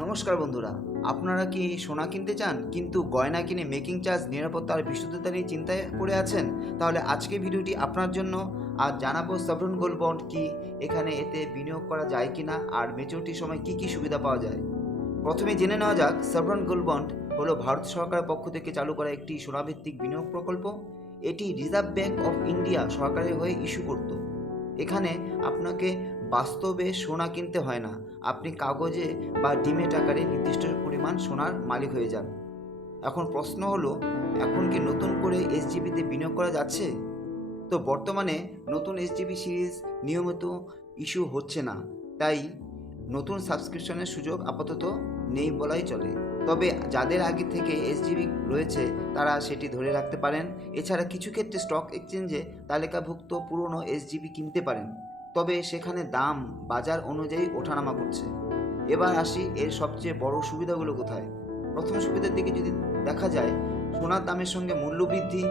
নমস্কার বন্ধুরা, আপনারা কি সোনা কিনতে চান কিন্তু গয়না কিনে মেকিং চার্জ, নিরাপত্তা আর বিশুদ্ধতা নিয়ে চিন্তায় পড়ে আছেন? তাহলে আজকে ভিডিওটি আপনার জন্য। আর জানাবো সভরেন গোল্ড বন্ড কি, এখানে এতে বিনিয়োগ করা যায় কিনা, আর ম্যাচুরিটির সময় কি কি সুবিধা পাওয়া যায়। প্রথমে জেনে নেওয়া যাক, সভরেন গোল্ড বন্ড হলো ভারত সরকারের পক্ষ থেকে চালু করা একটি সোনাভিত্তিক বিনিয়োগ প্রকল্প। এটি রিজার্ভ ব্যাঙ্ক অফ ইন্ডিয়া সরকারের হয়ে ইস্যু করত। এখানে আপনাকে বাস্তবে সোনা কিনতে হয় না, আপনি কাগজে বা ডিমেট আকারে নির্দিষ্ট পরিমাণ সোনার মালিক হয়ে যান। এখন প্রশ্ন হলো, এখন কি নতুন করে এসজিবিতে বিনিয়োগ করা যাচ্ছে? তো বর্তমানে নতুন এসজিবি সিরিজ নিয়মিত ইস্যু হচ্ছে না, তাই নতুন সাবস্ক্রিপশনের সুযোগ আপাতত নেই বলাই চলে। তবে যাদের আগে থেকে এসজিবি রয়েছে তারা সেটি ধরে রাখতে পারেন। এছাড়া কিছু ক্ষেত্রে স্টক এক্সচেঞ্জে তালিকাভুক্ত পুরনো এসজিবি কিনতে পারেন, তবে সেখানে দাম বাজার অনুযায়ী ওঠানামা করছে। এবার আসি এর সবচেয়ে বড় সুবিধাগুলো কোথায়। প্রথম সুবিধার দিকে যদি দেখা যায়, সোনার দামের সঙ্গে মূল্য বৃদ্ধি।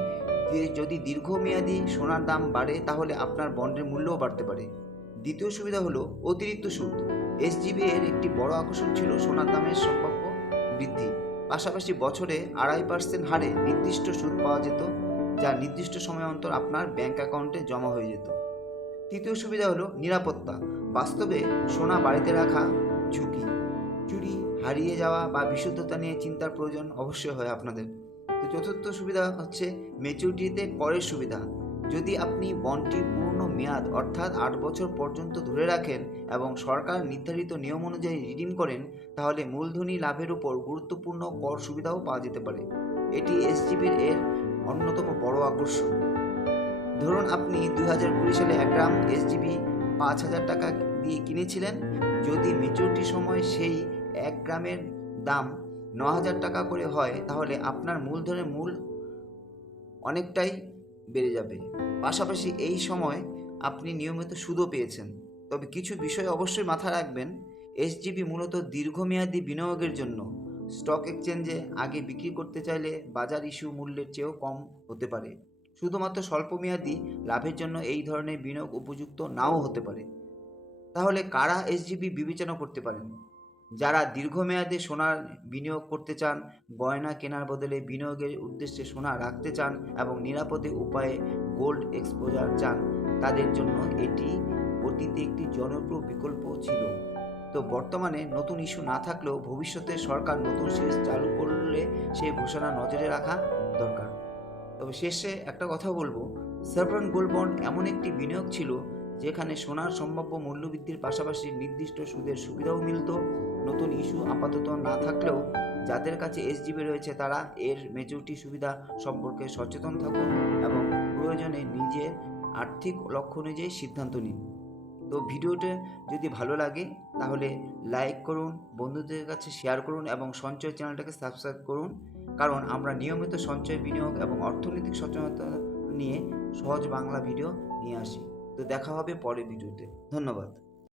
যদি দীর্ঘমেয়াদী সোনার দাম বাড়ে তাহলে আপনার বন্ডের মূল্যও বাড়তে পারে। দ্বিতীয় সুবিধা হলো অতিরিক্ত সুদ। এসজিবি এর একটি বড় আকর্ষণ ছিল সোনার দামের সম্ভাব্য বৃদ্ধি, পাশাপাশি বছরে 2.5% হারে নির্দিষ্ট সুদ পাওয়া যেত, যা নির্দিষ্ট সময় অন্তর আপনার ব্যাংক অ্যাকাউন্টে জমা হয়ে যেত। তৃতীয় সুবিধা হলো নিরাপত্তা। বাস্তবে সোনা বাড়িতে রাখা ঝুঁকি, চুরি, হারিয়ে যাওয়া বা বিশুদ্ধতা নিয়ে চিন্তার প্রয়োজন অবশ্যই হয় আপনাদের। তো চতুর্থ সুবিধা হচ্ছে ম্যাচুরিটিতে করের সুবিধা। যদি আপনি বন্ডটি পূর্ণ মেয়াদ অর্থাৎ 8 বছর পর্যন্ত ধরে রাখেন এবং সরকার নির্ধারিত নিয়ম অনুযায়ী রিডিম করেন, তাহলে মূলধনী লাভের উপর গুরুত্বপূর্ণ কর সুবিধাও পাওয়া যেতে পারে। এটি এসজিবির এর অন্যতম বড় আকর্ষণ। ধরুন আপনি 2020 সালে 1 গ্রাম এসজিবি 5,000 টাকা দিয়ে কিনেছিলেন। যদি ম্যাচুরিটির সময় সেই 1 গ্রামের দাম 9,000 টাকা করে হয়, তাহলে আপনার মূলধনের মূল অনেকটাই বেড়ে যাবে। পাশাপাশি এই সময় আপনি নিয়মিত সুদও পেয়েছেন। তবে কিছু বিষয় অবশ্যই মাথায় রাখবেন। এসজিবি মূলত দীর্ঘমেয়াদী বিনিয়োগের জন্য। স্টক এক্সচেঞ্জে আগে বিক্রি করতে চাইলে বাজার ইস্যু মূল্যের চেয়েও কম হতে পারে। শুধুমাত্র স্বল্পমেয়াদী লাভের জন্য এই ধরনের বিনিয়োগ উপযুক্ত নাও হতে পারে। তাহলে কারা এসজিবি বিবেচনা করতে পারেন? যারা দীর্ঘমেয়াদে সোনার বিনিয়োগ করতে চান, গয়না কেনার বদলে বিনিয়োগের উদ্দেশ্যে সোনা রাখতে চান এবং নিরাপদে উপায়ে গোল্ড এক্সপোজার চান, তাদের জন্য এটি অতীতে একটি জনপ্রিয় বিকল্প ছিল। তো বর্তমানে নতুন ইস্যু না থাকলেও ভবিষ্যতে সরকার নতুন সিরিজ চালু করলে সেই ঘোষণা নজরে রাখা দরকার। তবে শেষে একটা কথা বলবো, সভরেন গোল্ড বন্ড এমন একটি বিনিয়োগ ছিল যেখানে সোনার সম্ভাব্য মূল্যবৃদ্ধির পাশাপাশি নির্দিষ্ট সুদের সুবিধাও মিলত। নতুন ইস্যু আপাতত না থাকলেও যাদের কাছে এসজিবি রয়েছে তারা এর ম্যাচুরিটি সুবিধা সম্পর্কে সচেতন থাকুন এবং প্রয়োজনে নিজের আর্থিক লক্ষ্য অনুযায়ী সিদ্ধান্ত নিন। তো ভিডিওটা যদি ভালো লাগে তাহলে লাইক করুন, বন্ধুদের কাছে শেয়ার করুন এবং সঞ্চয় চ্যানেলটাকে সাবস্ক্রাইব করুন, কারণ আমরা নিয়মিত সঞ্চয়, বিনিয়োগ এবং অর্থনৈতিক সচেতনতা নিয়ে সহজ বাংলা ভিডিও নিয়ে আসি। তো দেখা হবে পরের ভিডিওতে। ধন্যবাদ।